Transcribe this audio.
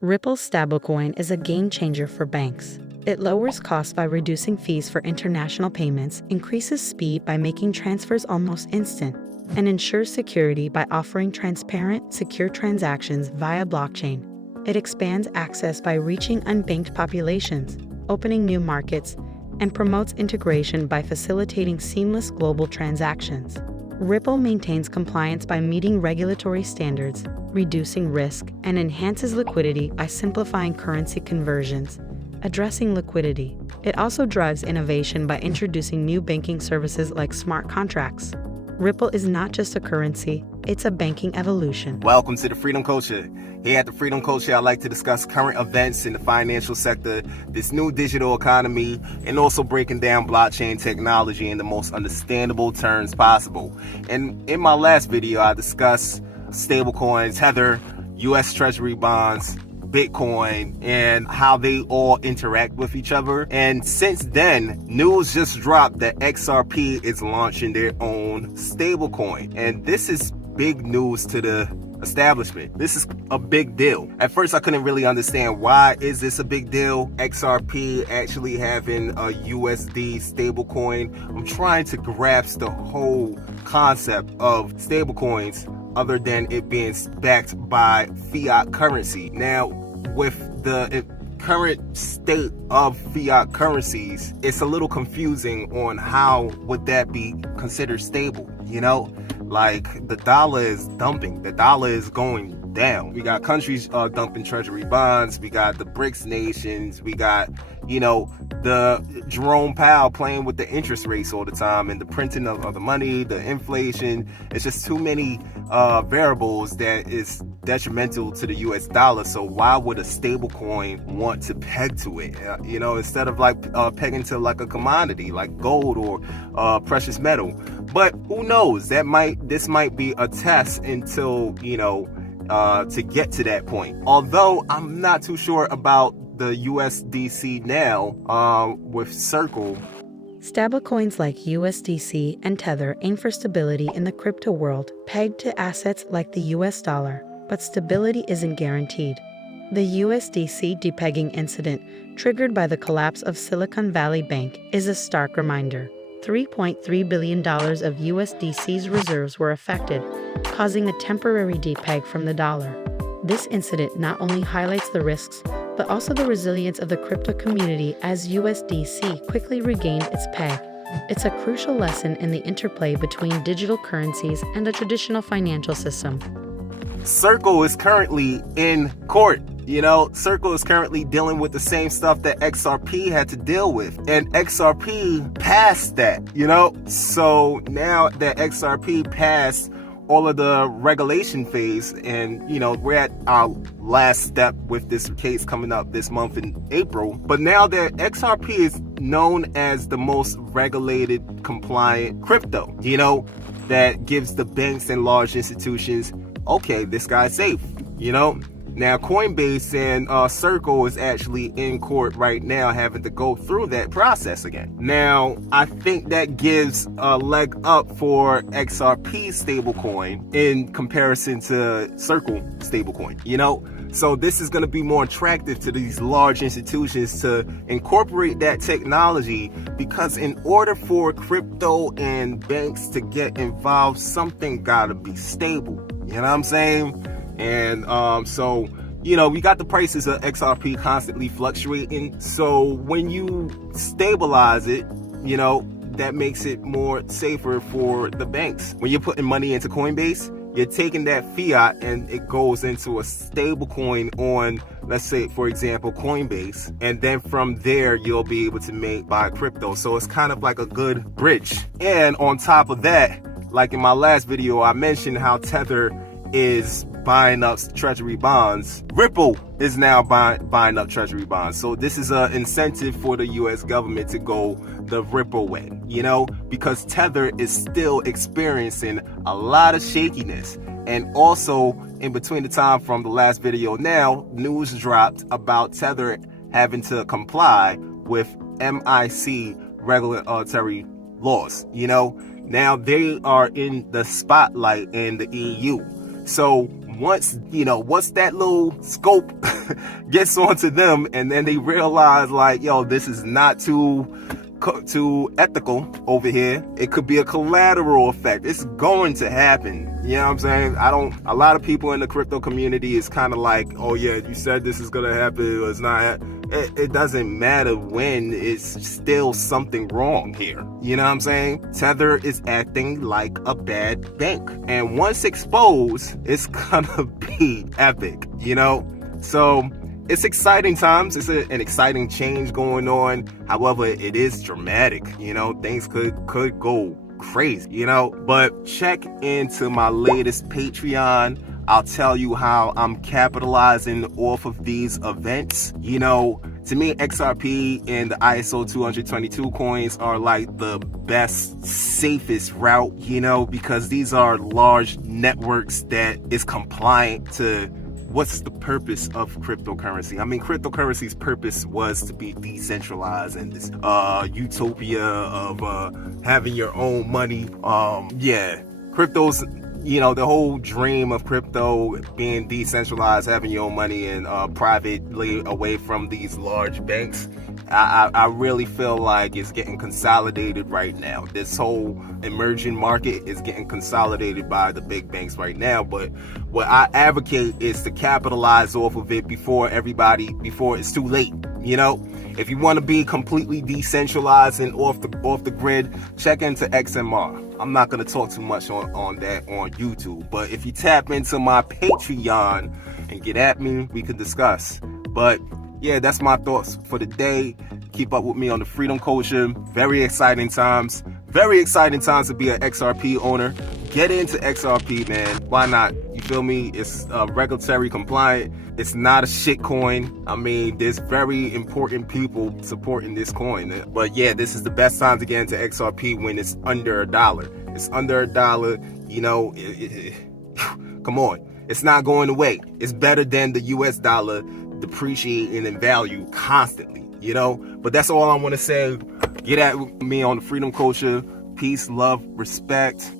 Ripple's stablecoin is a game changer for banks. It lowers costs by reducing fees for international payments, increases speed by making transfers almost instant, and ensures security by offering transparent, secure transactions via blockchain. It expands access by reaching unbanked populations, opening new markets, and promotes integration by facilitating seamless global transactions. Ripple maintains compliance by meeting regulatory standards, reducing risk, and enhances liquidity by simplifying currency conversions. Addressing liquidity, it also drives innovation by introducing new banking services like smart contracts. Ripple is not just a currency, it's a banking evolution. Welcome to the Freedom Culture. Here at the Freedom Culture, I like to discuss current events in the financial sector, this new digital economy, and also breaking down blockchain technology in the most understandable terms possible. And in my last video, I discussed stablecoins, Tether, US Treasury bonds, Bitcoin, and how they all interact with each other. And since then, news just dropped that XRP is launching their own stablecoin. And this is big news to the establishment. This is a big deal. At first, I couldn't really understand why is this a big deal. XRP actually having a USD stablecoin. I'm trying to grasp the whole concept of stablecoins other than it being backed by fiat currency. Now, with the current state of fiat currencies, it's a little confusing on how would that be considered stable, you know? Like, the dollar is dumping, the dollar is going down. We got countries dumping treasury bonds, we got the BRICS nations, we got, the Jerome Powell playing with the interest rates all the time, and the printing of the money, the inflation. It's just too many variables that is detrimental to the US dollar. So why would a stable coin want to peg to it? Instead of like pegging to like a commodity like gold or precious metal. But who knows? This might be a test until, to get to that point. Although I'm not too sure about the USDC now with Circle. Stablecoins like USDC and Tether aim for stability in the crypto world, pegged to assets like the US dollar, but stability isn't guaranteed. The USDC depegging incident, triggered by the collapse of Silicon Valley Bank, is a stark reminder. $3.3 billion of USDC's reserves were affected, causing a temporary depeg from the dollar. This incident not only highlights the risks, but also the resilience of the crypto community as USDC quickly regained its peg. It's a crucial lesson in the interplay between digital currencies and the traditional financial system. Circle is currently in court. Circle is currently dealing with the same stuff that XRP had to deal with. And XRP passed that, So now that XRP passed all of the regulation phase, and we're at our last step with this case coming up this month in April. But now that XRP is known as the most regulated, compliant crypto, that gives the banks and large institutions, okay, this guy's safe, Now, Coinbase and Circle is actually in court right now, having to go through that process again. Now, I think that gives a leg up for XRP stablecoin in comparison to Circle stablecoin, So this is going to be more attractive to these large institutions to incorporate that technology, because in order for crypto and banks to get involved, something got to be stable. You know what I'm saying? And so we got the prices of XRP constantly fluctuating. So when you stabilize it, that makes it more safer for the banks. When you're putting money into Coinbase, you're taking that fiat and it goes into a stable coin on, let's say, for example, Coinbase. And then from there, you'll be able to buy crypto. So it's kind of like a good bridge. And on top of that, like in my last video, I mentioned how Tether is buying up treasury bonds. Ripple is now buying up treasury bonds. So this is an incentive for the US government to go the Ripple way, because Tether is still experiencing a lot of shakiness. And also, in between the time from the last video now, news dropped about Tether having to comply with MiC regulatory laws. Now they are in the spotlight in the EU. So once that little scope gets onto them, and then they realize like, yo, this is not too ethical over here, it could be a collateral effect. It's going to happen. You know what I'm saying? A lot of people in the crypto community is kind of like, oh yeah, you said this is gonna happen, or it's not. It doesn't matter when, it's still something wrong here. You know what I'm saying? Tether is acting like a bad bank, and once exposed, it's gonna be epic, you know? So it's exciting times. It's an exciting change going on. However, it is dramatic. You know, things could go crazy, you know? But check into my latest Patreon. I'll tell you how I'm capitalizing off of these events. You know, to me, XRP and the ISO 222 coins are like the best, safest route, you know, because these are large networks that is compliant to what's the purpose of cryptocurrency? I mean, cryptocurrency's purpose was to be decentralized and this utopia of having your own money. Crypto's, you know, the whole dream of crypto being decentralized, having your own money and privately away from these large banks. I really feel like it's getting consolidated right now. This whole emerging market is getting consolidated by the big banks right now. But what I advocate is to capitalize off of it before it's too late. You know, if you want to be completely decentralized and off the grid, check into XMR. I'm not going to talk too much on that on YouTube, but if you tap into my Patreon and get at me, we can discuss. But yeah, that's my thoughts for the day. Keep up with me on the Freedom Culture. Very exciting times. Very exciting times to be an XRP owner. Get into XRP, man. Why not? You feel me? It's regulatory compliant. It's not a shit coin. I mean, there's very important people supporting this coin. But yeah, this is the best time to get into XRP when it's under $1. It's under $1. You know, come on. It's not going away. It's better than the US dollar depreciating in value constantly, you know? But that's all I want to say. Get at me on the Freedom Culture. Peace, love, respect.